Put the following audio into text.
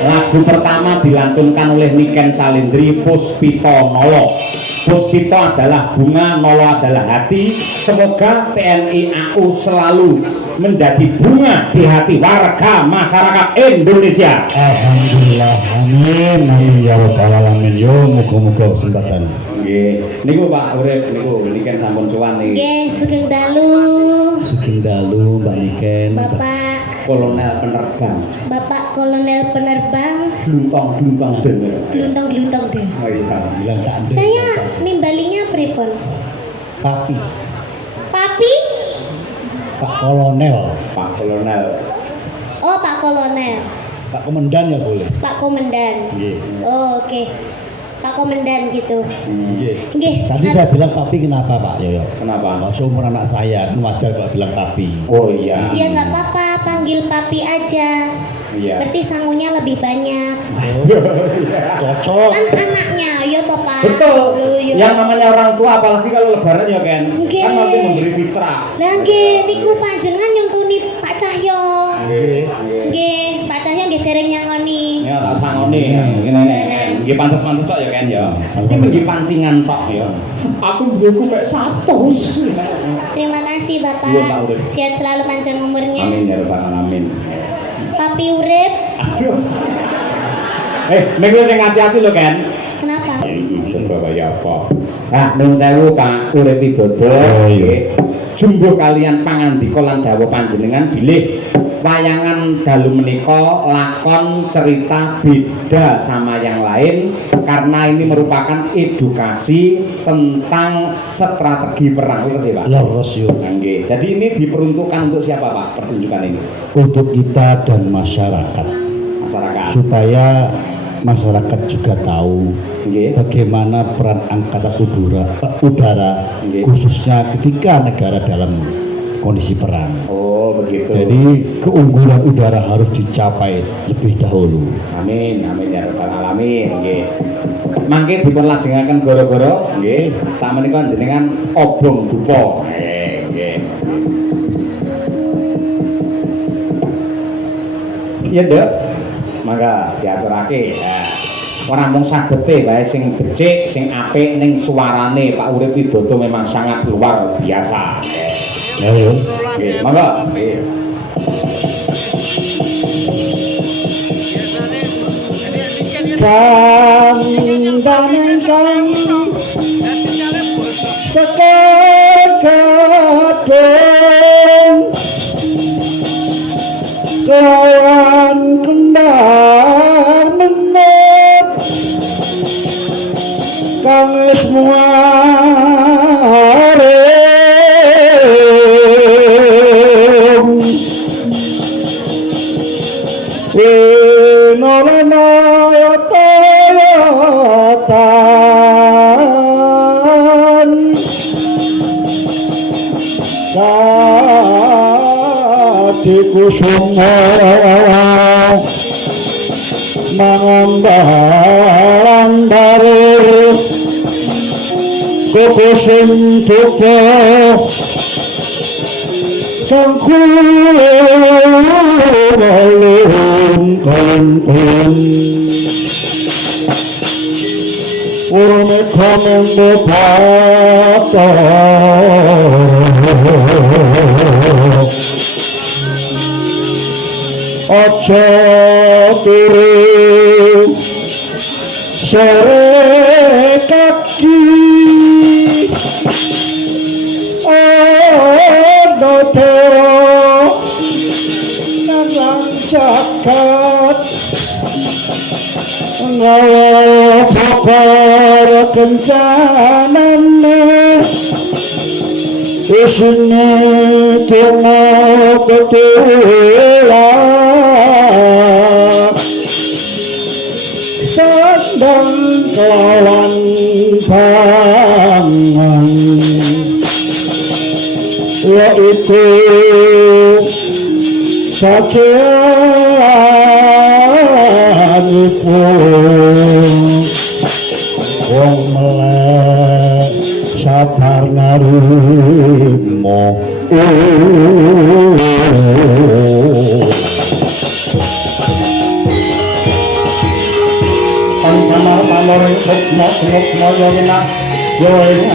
Lagu pertama dilantunkan oleh Niken Salindri, Puspito Nolo. Puspito adalah bunga, Nolo adalah hati. Semoga TNI AU selalu menjadi bunga di hati warga masyarakat Indonesia. Alhamdulillah, amin, amin ya rabbal alamin. Yo, muga-muga kesempatan. Nggih, niku Pak Urip niku Niken sampun sowan niki. Nggih, sugeng dalu. Sugeng dalu Mbak Niken. Bapak Kolonel penerbang. Bapak Kolonel penerbang. Gluntong-gluntong denger. Gluntong-gluntong deh. Oh iya, Bilang tak anjir. Saya nimbalinya pripun? Papi, Papi? Pak Kolonel, Pak Kolonel. Oh, Pak Kolonel. Pak Komandan ya boleh. Pak Komandan. Iya. Oh, oke. Pak Komandan gitu. Iya. Nggih. Tadi saya bilang papi kenapa Pak Yoyo? Kenapa? Kalau seumur anak saya kan wajar kalau bilang papi. Oh iya. Ya nggak apa-apa, panggil Papi aja. Iya. Berarti sangunya lebih banyak. Cocok. Kan anaknya, yo toh Pak. Betul. Loh, yo. Yang namanya orang tua apalagi kalau lebaran ya kan. Nggih. Kan nanti memberi fitrah. Lah nggih, niku panjenengan nyuntuni Pak Cahyo. Nggih. Nggih, Pak Cahyo nggih dereng nyangoni. Ya tak sangoni ngene. Nggih pantes-pantes tok ya kan ya. Iki nggih pancingan tok ya. Aku mbuku mek 100. Terima kasih Iya, Pak Bapak. Urip. Sehat selalu panjang umurnya. Amin ya rabbal alamin. Papi Urip, Aduh. Niku sing hati-hati lho kan. kenapa? Iki coba kaya apa? Nah, nun sewu Pak Urip Widodo. Oh, iya. Nggih. Jumbuh kalian pangandika lan dawuh panjenengan bilih wayangan dalu menika lakon cerita beda sama yang lain karena ini merupakan edukasi tentang strategi perang itu sih Pak. Leres yo. Nggih. Jadi ini diperuntukkan untuk siapa Pak pertunjukan ini? Untuk kita dan masyarakat Masyarakat. supaya masyarakat juga tahu Nggih. bagaimana peran angkatan udara Nggih. khususnya ketika negara dalam kondisi perang. Oh, begitu. Jadi keunggulan udara harus dicapai lebih dahulu. Amin, amin ya rabbal alamin. Nggih. Mangke dipun lajengaken goro-goro nggih. Sameneika jenengan obong dupa. Nggih. Iya, Nduk. Mangga diaturake. Nah, ora mung sagete wae sing becik, sing apik ning suarane Pak Urip Widodo memang sangat luar biasa. Ayo. Nggih, mangga. Nggih. Kandanengkang sekedadung lawan kendang menep kang wis muarem winolana yatan kati kusuma mangambalan barir kukusin tupo sangkulun kampun urme komendo pato ojo turu sore kaki dotero nang jagat ngawa pakar kencanane isine tungo ketula sandang kelawan pangan yaitu sakianipun wong melek sabar narimo samar pamoring sukma sukma yo